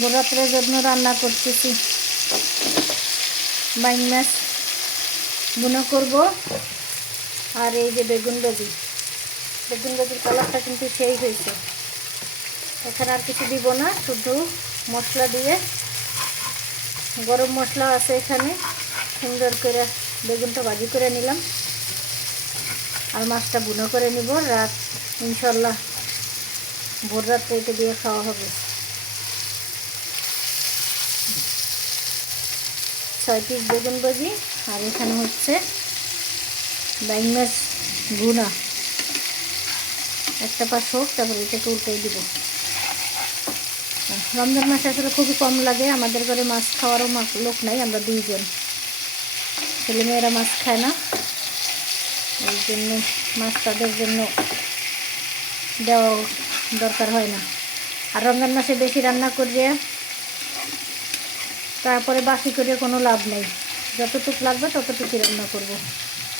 ভোররাত্রের জন্য রান্না করতেছি। বাইং মাছ বুনো করব, আর এই যে বেগুন ভাজির কালারটা কিন্তু সেই হয়েছে। এখানে আর কিছু দিব না, শুধু মশলা দিয়ে, গরম মশলা আছে এখানে, সুন্দর করে বেগুনটা ভাজি করে নিলাম আর মাছটা বুনো করে নিব। রাত ইনশাল্লাহ ভোর রাত্রে এটা দিয়ে খাওয়া হবে। 6 পিস বেগুন ভাজি, আর এখানে হচ্ছে বাইং মাছ ভুনা। একটা পাশ হোক, তারপরে এটাকে উল্টাই দিব। রমজান মাসে আসলে খুবই কম লাগে, আমাদের ঘরে মাছ খাওয়ারও লোক নাই, আমরা 2 জন, ছেলেমেয়েরা মাছ খায় না, এই জন্য মাছ তাদের জন্য দেওয়া দরকার হয় না। আর রমজান মাসে বেশি রান্না করিয়ে তারপরে বাকি করে কোনো লাভ নেই, যতটুকু লাগবে ততটুকুই রান্না করব।